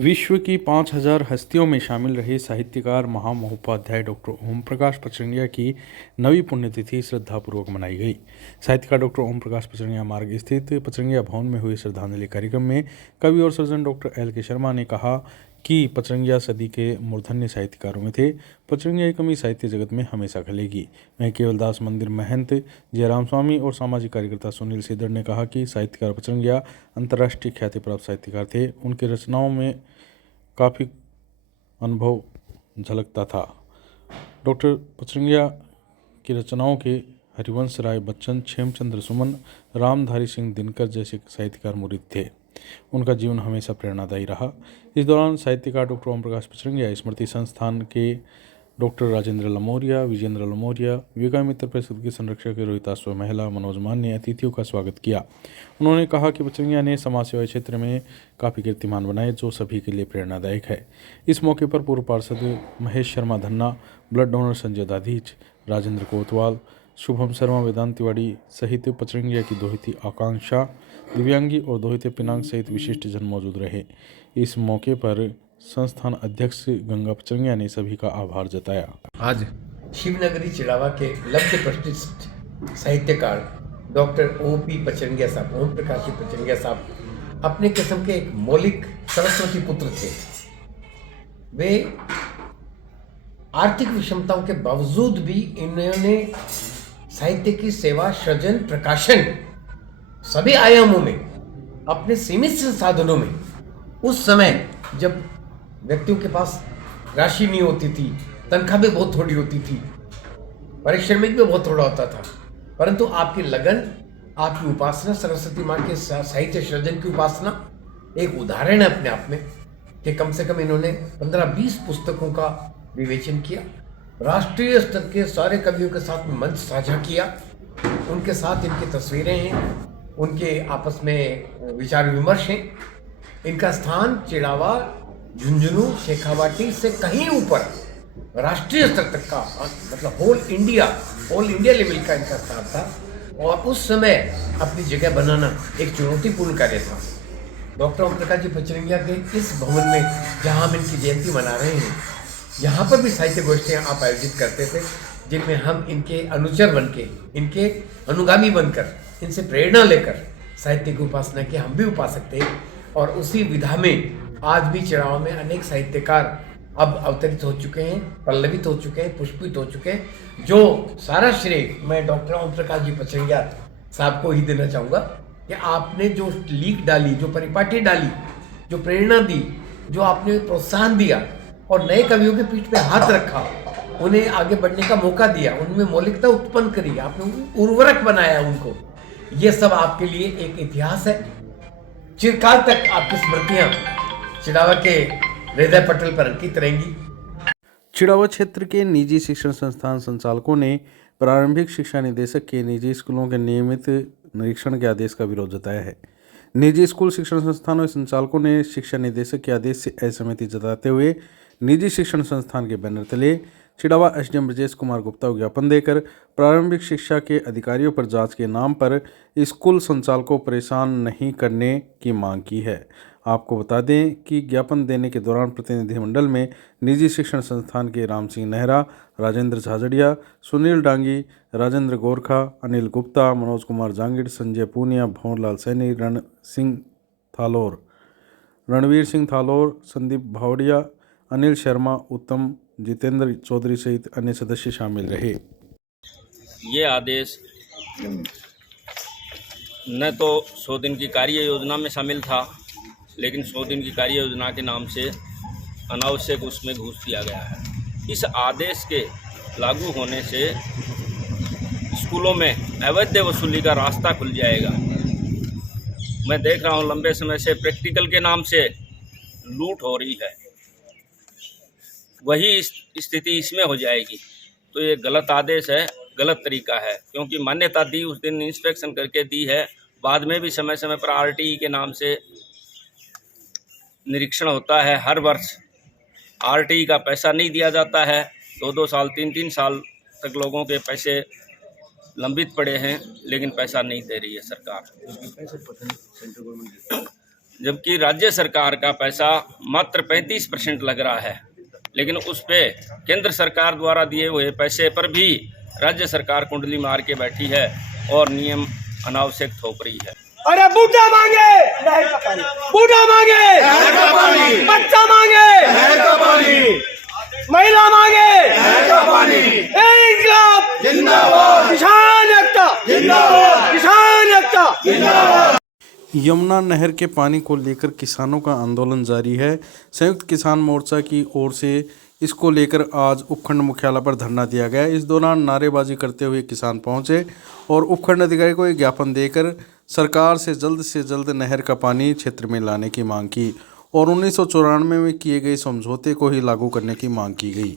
विश्व की 5000 हस्तियों में शामिल रहे साहित्यकार महामहोपाध्याय डॉक्टर ओम प्रकाश पचरंगिया की नवी पुण्यतिथि श्रद्धापूर्वक मनाई गई। साहित्यकार डॉक्टर ओम प्रकाश पचरंगिया मार्ग स्थित पचरंगिया भवन में हुए श्रद्धांजलि कार्यक्रम में कवि और सर्जन डॉक्टर एल के शर्मा ने कहा कि पचरंगिया सदी के मूर्धन्य साहित्यकारों में थे। पचरंगिया की कमी साहित्य जगत में हमेशा खलेगी। वहीं केवलदास मंदिर महंत जयराम स्वामी और सामाजिक कार्यकर्ता सुनील सीदर ने कहा कि साहित्यकार पचरंगिया अंतर्राष्ट्रीय ख्याति प्राप्त साहित्यकार थे। उनकी रचनाओं में काफ़ी अनुभव झलकता था। डॉक्टर पचरंगिया की रचनाओं के हरिवंश राय बच्चन, क्षेमचंद्र सुमन, रामधारी सिंह दिनकर जैसे साहित्यकार मुरीद थे। उनका जीवन हमेशा प्रेरणादायी रहा। इस दौरान साहित्यकार डॉक्टर ओम प्रकाश पचरंगिया स्मृति संस्थान के डॉक्टर राजेंद्र लमोरिया, विजेंद्र लमोरिया, विवेकामित्र परिषद के संरक्षक रोहिताश्व महिला मनोज मान ने अतिथियों का स्वागत किया। उन्होंने कहा कि पचरंगिया ने समाज सेवा क्षेत्र में काफ़ी कीर्तिमान बनाए जो सभी के लिए प्रेरणादायक है। इस मौके पर पूर्व पार्षद महेश शर्मा धन्ना, ब्लड डोनर संजय दाधीच, राजेंद्र कोतवाल, शुभम शर्मा, वेदांत तिवारी सहित पचरंगिया की दोहिती आकांक्षा, दिव्यांगी और दोहिते पिनांग सहित विशिष्ट जन मौजूद रहे। इस मौके पर संस्थान अध्यक्ष गंगा पचरंगिया ने सभी का आभार जताया। आज शिवनगरी चिड़ावा के लब्ध प्रतिष्ठित साहित्यकार डॉक्टर ओपी पचरंगिया साहब, ओम प्रकाश पचरंगिया साहब अपने किस्म के एक मौलिक सरस्वती पुत्र थे। वे आर्थिक विषमताओं के बावजूद भी इन्होंने साहित्य की सेवा, सृजन, प्रकाशन सभी आयामों में अपने सीमित संसाधनों में, उस समय जब व्यक्तियों के पास राशि नहीं होती थी, तनख्वाह भी बहुत थोड़ी होती थी, पारिश्रमिक भी बहुत थोड़ा होता था, परंतु आपकी लगन, आपकी उपासना, सरस्वती माँ के साहित्य सृजन की उपासना एक उदाहरण है अपने आप में कि कम से कम इन्होंने 15-20 पुस्तकों का विवेचन किया, राष्ट्रीय स्तर के सारे कवियों के साथ मंच साझा किया, उनके साथ इनकी तस्वीरें हैं, उनके आपस में विचार विमर्श हैं। इनका स्थान चिड़ावा, झुंझुनू, शेखावाटी से कहीं ऊपर राष्ट्रीय स्तर तक का, मतलब होल इंडिया लेवल का इनका स्थान था और उस समय अपनी जगह बनाना एक चुनौतीपूर्ण कार्य था। डॉक्टर ओम प्रकाश जी पचरंगिया के इस भवन में जहां हम इनकी जयंती मना रहे हैं, यहाँ पर भी साहित्य गोष्ठियाँ आप आयोजित करते थे जिनमें हम इनके अनुचर बन के, इनके अनुगामी बनकर, इनसे प्रेरणा लेकर साहित्य की उपासना की हम भी उपासक थे। और उसी विधा में आज भी चिड़ावा में अनेक साहित्यकार अब अवतरित हो चुके हैं, पल्लवित हो चुके हैं, पुष्पित हो चुके हैं, जो सारा श्रेय मैं डॉक्टर ओम प्रकाश जी पचरंगिया साहब को ही देना चाहूँगा कि आपने जो लीक डाली, जो परिपाटी डाली, जो प्रेरणा दी, जो आपने प्रोत्साहन दिया और नए कवियों के पीठ पे हाथ रखा, उन्हें आगे बढ़ने का मौका दिया, उनमें मौलिकता उत्पन्न करी, आपने उर्वरक बनाया उनको, ये सब आपके लिए एक इतिहास है। चिरकाल तक आपकी स्मृतियां चिड़ावा के हृदय पटल पर अंकित रहेंगी। चिड़ावा क्षेत्र के निजी शिक्षण संस्थान संचालकों ने प्रारंभिक शिक्षा निदेशक के निजी स्कूलों के नियमित निरीक्षण के आदेश का विरोध जताया है। निजी स्कूल शिक्षण संस्थानों के संचालकों ने शिक्षा निदेशक के आदेश से असहमति जताते हुए निजी शिक्षण संस्थान के बैनर तले चिड़ावा एसडीएम ब्रजेश कुमार गुप्ता को ज्ञापन देकर प्रारंभिक शिक्षा के अधिकारियों पर जांच के नाम पर स्कूल संचालकों को परेशान नहीं करने की मांग की है। आपको बता दें कि ज्ञापन देने के दौरान प्रतिनिधिमंडल में निजी शिक्षण संस्थान के राम सिंह नेहरा, राजेंद्र झाझड़िया, सुनील डांगी, राजेंद्र गोरखा, अनिल गुप्ता, मनोज कुमार जांगिड़, संजय पूनिया, भंवरलाल सैनी, रणवीर सिंह थालोर, संदीप भावड़िया, अनिल शर्मा, उत्तम, जितेंद्र चौधरी सहित अन्य सदस्य शामिल रहे। ये आदेश न तो 100 दिन की कार्य योजना में शामिल था, लेकिन 100 दिन की कार्य योजना के नाम से अनावश्यक उसमें घूस दिया गया है। इस आदेश के लागू होने से स्कूलों में अवैध वसूली का रास्ता खुल जाएगा। मैं देख रहा हूँ लंबे समय से प्रैक्टिकल के नाम से लूट हो रही है, वही स्थिति इसमें हो जाएगी। तो ये गलत आदेश है, गलत तरीका है, क्योंकि मान्यता दी उस दिन इंस्पेक्शन करके दी है, बाद में भी समय समय पर आरटीई के नाम से निरीक्षण होता है। हर वर्ष आरटीई का पैसा नहीं दिया जाता है, 2-2 साल 3-3 साल तक लोगों के पैसे लंबित पड़े हैं, लेकिन पैसा नहीं दे रही है सरकार। जबकि राज्य सरकार का पैसा मात्र 35% लग रहा है, लेकिन उस पे केंद्र सरकार द्वारा दिए हुए पैसे पर भी राज्य सरकार कुंडली मार के बैठी है और नियम अनावश्यक थोप रही है। अरे बूढ़ा मांगे नहर का पानी, बूढ़ा मांगे नहर का पानी, बच्चा मांगे नहर का पानी, महिला मांगे नहर का पानी। इंकलाब जिंदाबाद, किसान एकता जिंदाबाद, किसान एकता जिंदाबाद। यमुना नहर के पानी को लेकर किसानों का आंदोलन जारी है। संयुक्त किसान मोर्चा की ओर से इसको लेकर आज उपखंड मुख्यालय पर धरना दिया गया। इस दौरान नारेबाजी करते हुए किसान पहुंचे और उपखंड अधिकारी को एक ज्ञापन देकर सरकार से जल्द नहर का पानी क्षेत्र में लाने की मांग की और 1994 में किए गए समझौते को ही लागू करने की मांग की गई।